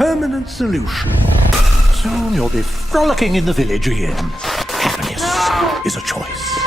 permanent solution. Soon you'll be frolicking in the village again. Happiness is a choice,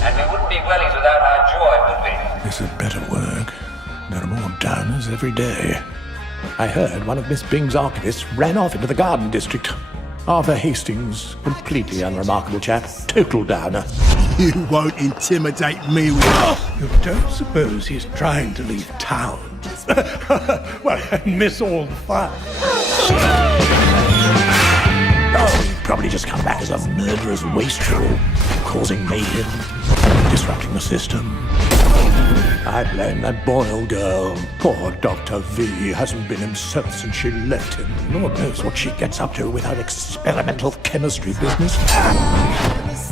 And we wouldn't be wellies without our joy, would we? This had better work. There are more downers every day. I heard one of Miss Bing's archivists ran off into the Garden District. Arthur Hastings, completely unremarkable chap, total downer. You won't intimidate me with... You don't suppose he's trying to leave town? Well, I miss all the fun. Oh, he'd probably just come back as a murderous wastrel, causing mayhem, disrupting the system. I blame that Boyle girl. Poor Dr. V hasn't been himself since she left him. Lord knows what she gets up to with her experimental chemistry business.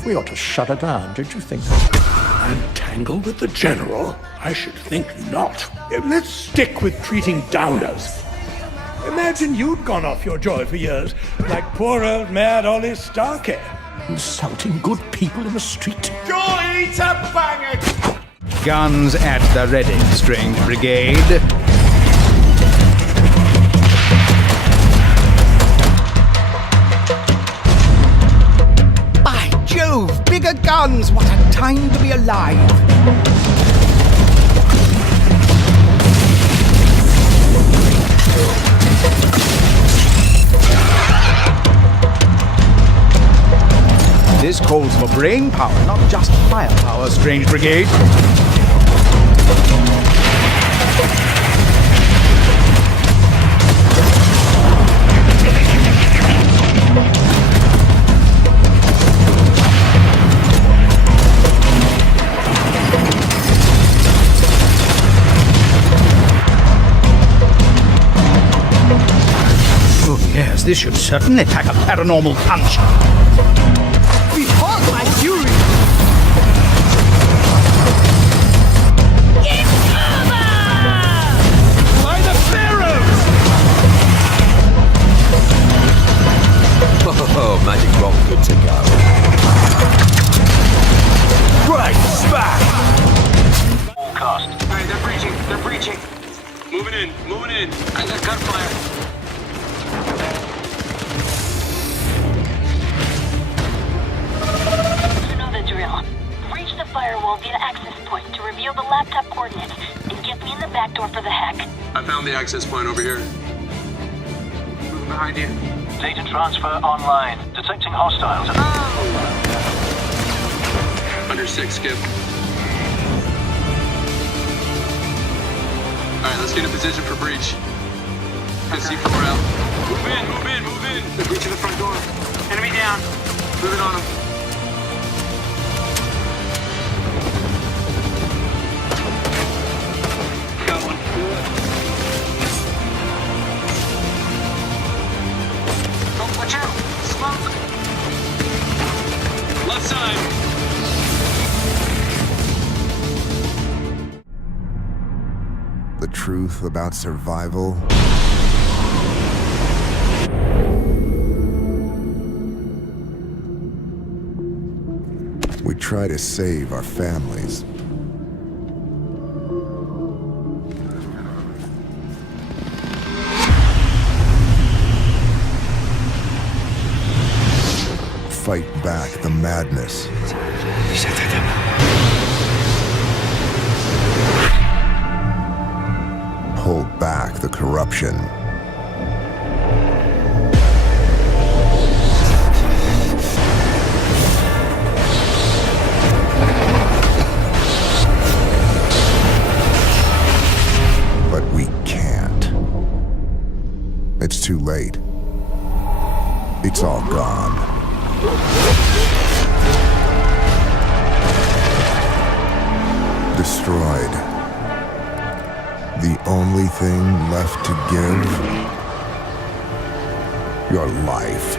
We ought to shut her down, don't you think? I'm tangled with the General? I should think not. Let's stick with treating downers. Imagine you'd gone off your joy for years, like poor old Mad Ollie Starkey. Insulting good people in the street. Joy eater bangers! Guns at the ready, Strange Brigade. By Jove, bigger guns! What a time to be alive! This calls for brain power, not just firepower, Strange Brigade. Oh yes, this should certainly pack a paranormal punch. Behold my fury! By the pharaohs! Oh, magic rock, good to go. Right, smack! All cast. Hey, they're breaching. Moving in. I got gunfire. Breach the firewall via access point to reveal the laptop coordinates and get me in the back door for the hack. I found the access point over here. Moving behind you. Data transfer online. Detecting hostiles. Under 6, Skip. Alright, let's get in position for breach. Get C4 out. Move in! They're breaching the front door. Enemy down. Moving on them. Watch out! Smoke! Left side! The truth about survival we try to save our families. Fight back the madness. Hold back the corruption. But we can't. It's too late. It's all gone. Destroyed. The only thing left to give? Your life.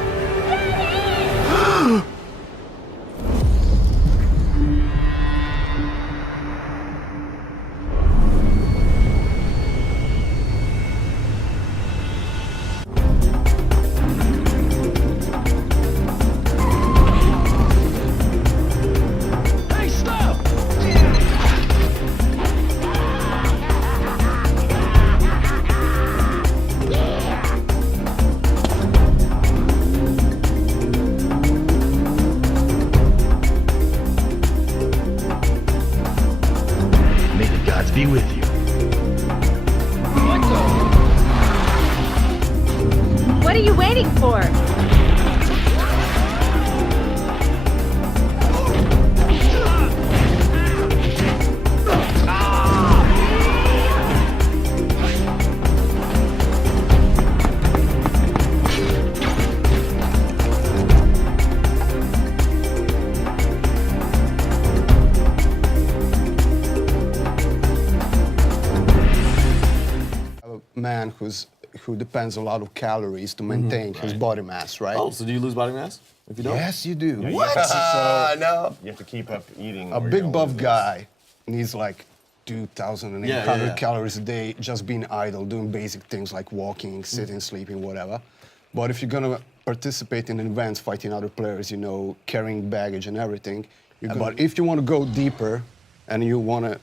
waiting for? Man who depends a lot of calories to maintain his body mass, right? Oh, so do you lose body mass if you don't? Yes, you do. Yeah, What? no. You have to keep up eating. A big buff guy needs like 2,800 calories a day just being idle, doing basic things like walking, sitting, sleeping, whatever. But if you're gonna participate in events, fighting other players, you know, carrying baggage and everything, but if you want to go deeper and you want to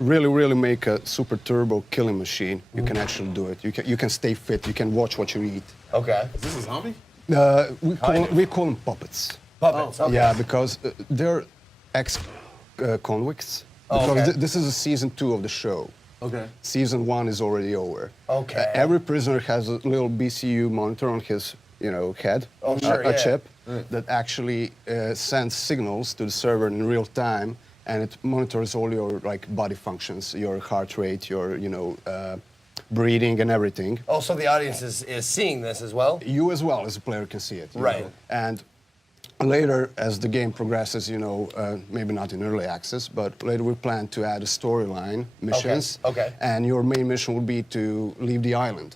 really make a super turbo killing machine, you can actually do it. You can stay fit, you can watch what you eat. Okay. Is this a zombie? We call them puppets. Puppets, okay. Yeah, because they're ex-convicts. Because this is a season 2 of the show. Okay. Season 1 is already over. Okay. Every prisoner has a little BCU monitor on his, head, a chip that actually sends signals to the server in real time, and it monitors all your body functions, your heart rate, your breathing and everything. Oh, so the audience is seeing this as well? You as well as a player can see it. Right. And later, as the game progresses, maybe not in early access, but later we plan to add a storyline missions. Okay. And your main mission will be to leave the island.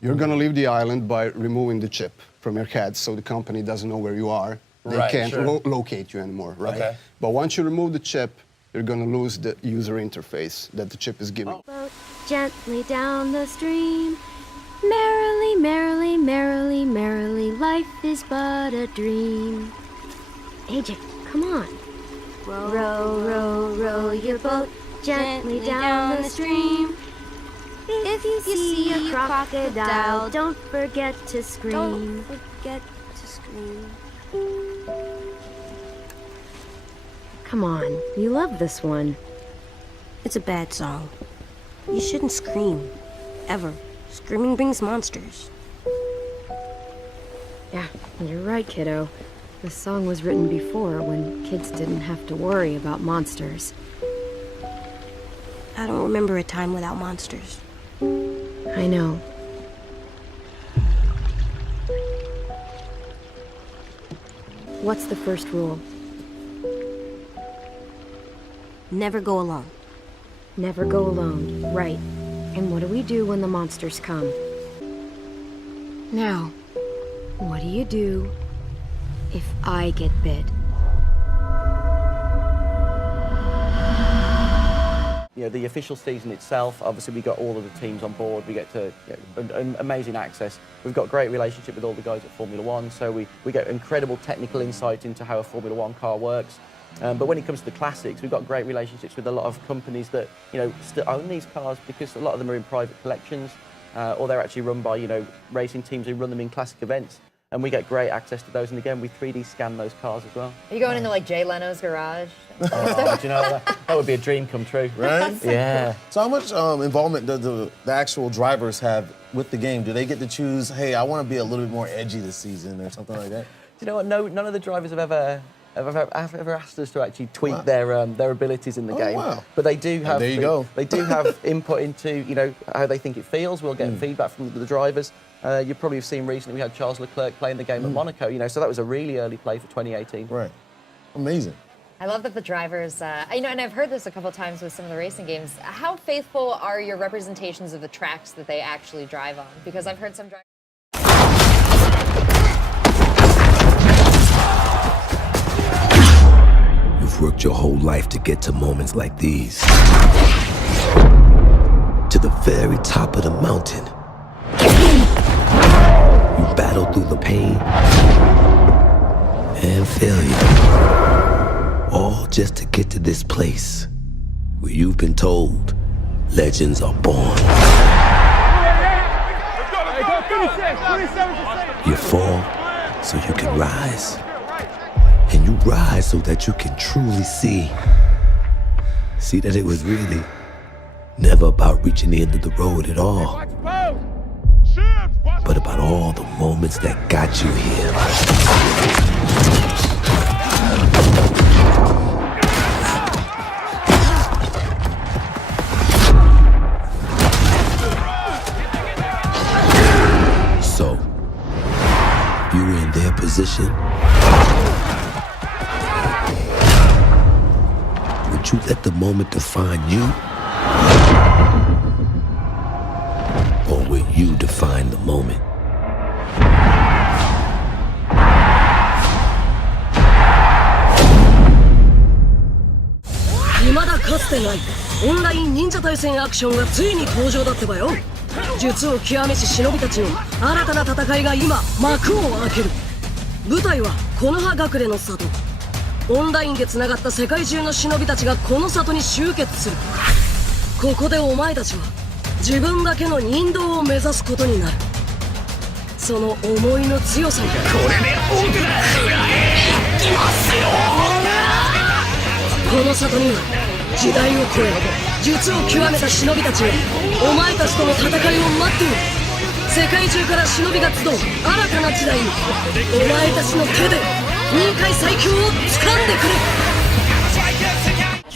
You're gonna leave the island by removing the chip from your head, so the company doesn't know where you are. They can't locate you anymore, right? Okay. But once you remove the chip, you're gonna lose the user interface that the chip is giving. Boat gently down the stream. Merrily, merrily, merrily, merrily, life is but a dream. AJ, come on. Row, row, row your boat gently down the stream. If you see a crocodile, don't forget to scream. Don't forget to scream. Come on, you love this one. It's a bad song. You shouldn't scream. Ever. Screaming brings monsters. Yeah, you're right, kiddo. This song was written before, when kids didn't have to worry about monsters. I don't remember a time without monsters. I know. What's the first rule? Never go alone. Never go alone, right. And what do we do when the monsters come? Now, what do you do if I get bit? The official season itself, obviously we got all of the teams on board, we get to amazing access. We've got great relationship with all the guys at Formula One, so we get incredible technical insight into how a Formula One car works. But when it comes to the classics, we've got great relationships with a lot of companies that still own these cars, because a lot of them are in private collections, or they're actually run by racing teams who run them in classic events. And we get great access to those, and again, we 3D scan those cars as well. Are you going into Jay Leno's garage? Oh, do you know, that would be a dream come true. Right? Yeah. So how much involvement do the actual drivers have with the game? Do they get to choose, hey, I want to be a little bit more edgy this season or something like that? Do you know what? No, none of the drivers have ever asked us to actually tweak their abilities in the game. Wow. But they do have. There you go. They do have input into how they think it feels. We'll get feedback from the drivers. You probably have seen recently we had Charles Leclerc playing the game at Monaco. So that was a really early play for 2018. Right. Amazing. I love that the drivers, and I've heard this a couple times with some of the racing games. How faithful are your representations of the tracks that they actually drive on? Because I've heard some drivers. You've worked your whole life to get to moments like these. To the very top of the mountain. You battle through the pain and failure. All just to get to this place where you've been told legends are born. You fall so you can rise. And you rise so that you can truly see that it was really never about reaching the end of the road at all, but about all the moments moments that got you here. So, if you were in their position, would you let the moment define you? Or will you define the moment?オンライン忍者対戦アクションがついに登場だってばよ。術を極めし忍びたちの新たな戦いが今幕を開ける。舞台は木の葉隠れの里。オンラインでつながった世界中の忍びたちがこの里に集結する。ここでお前たちは自分だけの忍道を目指すことになる。その思いの強さにこれで僕が食らえいきますよ。この里には時代を超え術を極めた忍びたちがお前たちとの戦いを待っている。世界中から忍びが集う新たな時代にお前たちの手で任界最強を掴んでく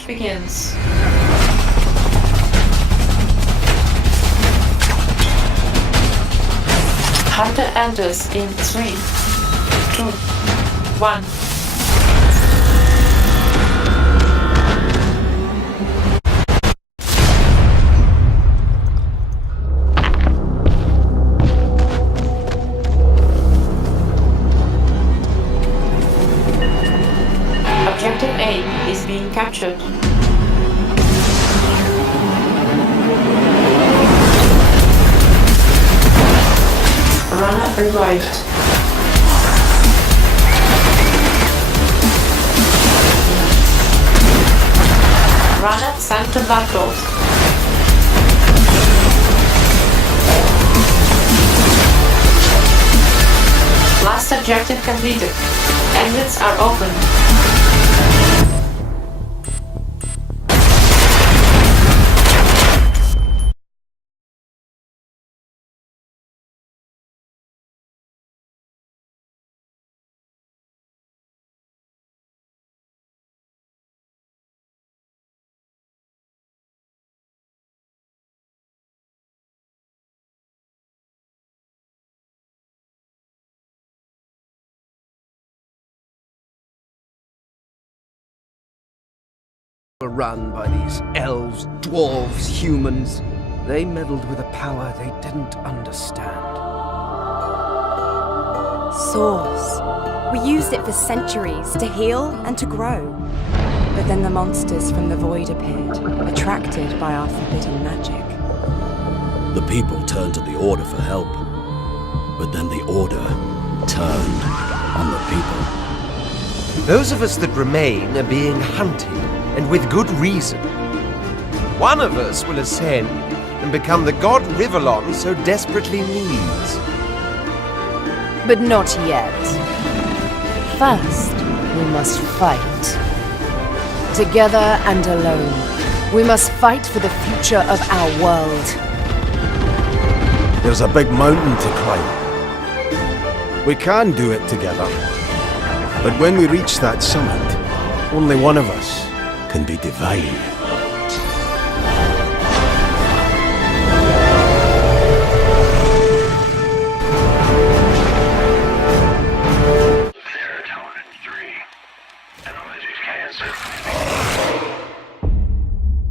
れ。Begins. Hunter enters in 3, 2, 1. Objective A is being captured. Runner arrived. Runner sent to battle. Last objective completed. Exits are open. Were run by these elves, dwarves, humans. They meddled with a power they didn't understand. Source. We used it for centuries to heal and to grow. But then the monsters from the void appeared, attracted by our forbidden magic. The people turned to the Order for help. But then the Order turned on the people. Those of us that remain are being hunted, and with good reason. One of us will ascend and become the god Rivellon so desperately needs. But not yet. First, we must fight. Together and alone, we must fight for the future of our world. There's a big mountain to climb. We can do it together. But when we reach that summit, only one of us can be divine.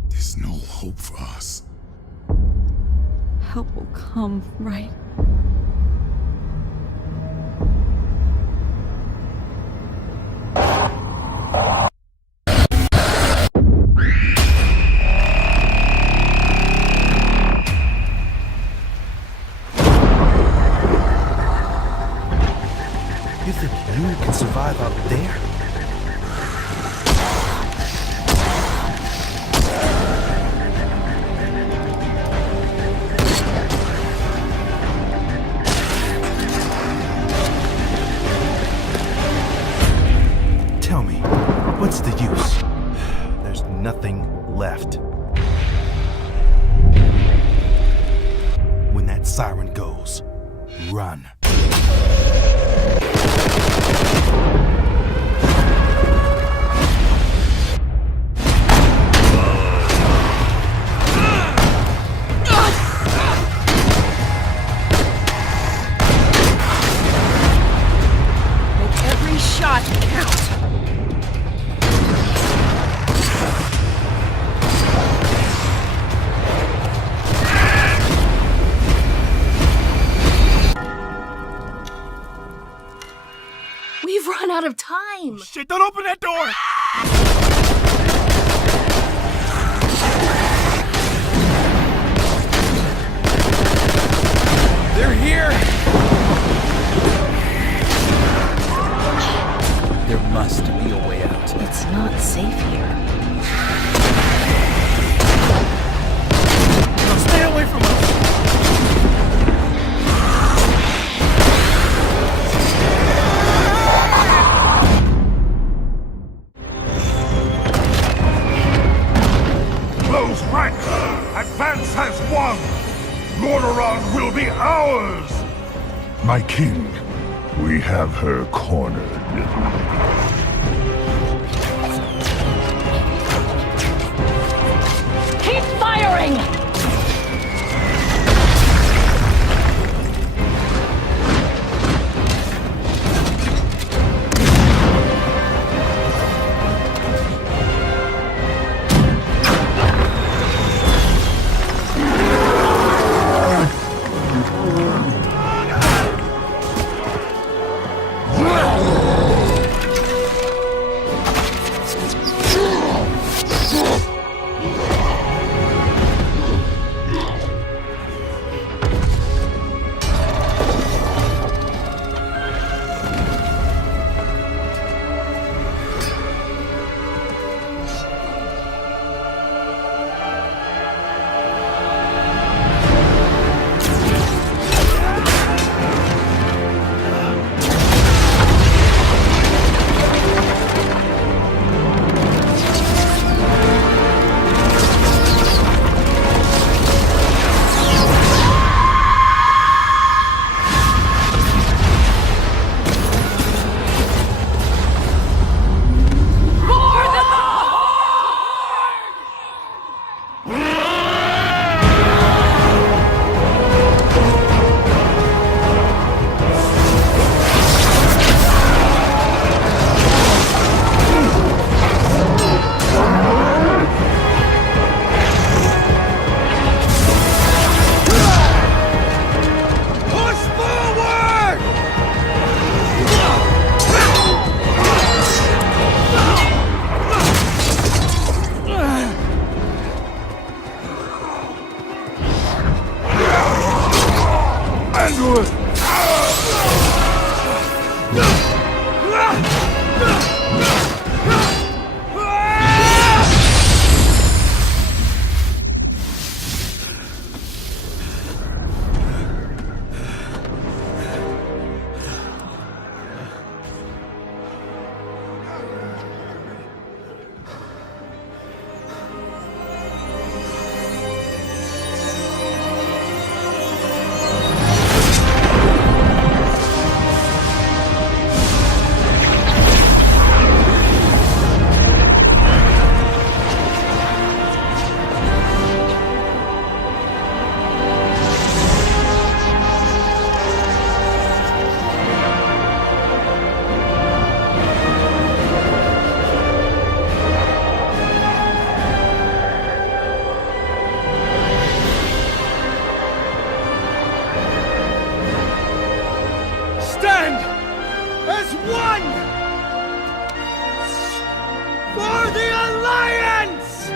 There's no hope for us. Help will come, right? You think you can survive up there? Tell me, what's the use? There's nothing left. When that siren goes, run. We've run out of time. Shit, don't open that door! They're here! There must be a way out. It's not safe here. Now stay away from us! Close rank! Advance has won! Lordaeron will be ours! My king, we have her cornered. Keep firing! For the Alliance!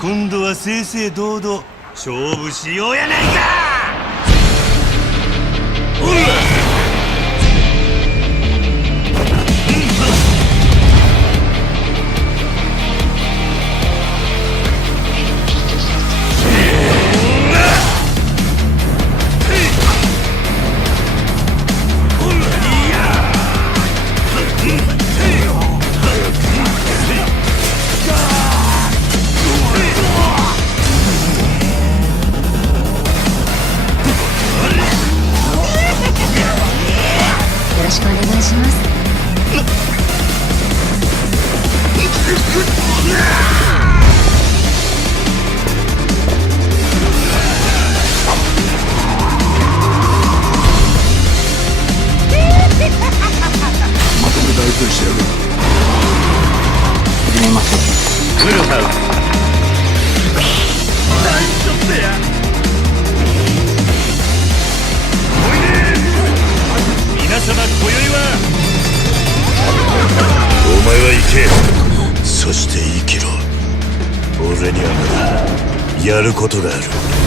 今度は正々堂々勝負しようやないか！皆様今宵はお前は行け、そして生きろ。俺にはまだやることがある。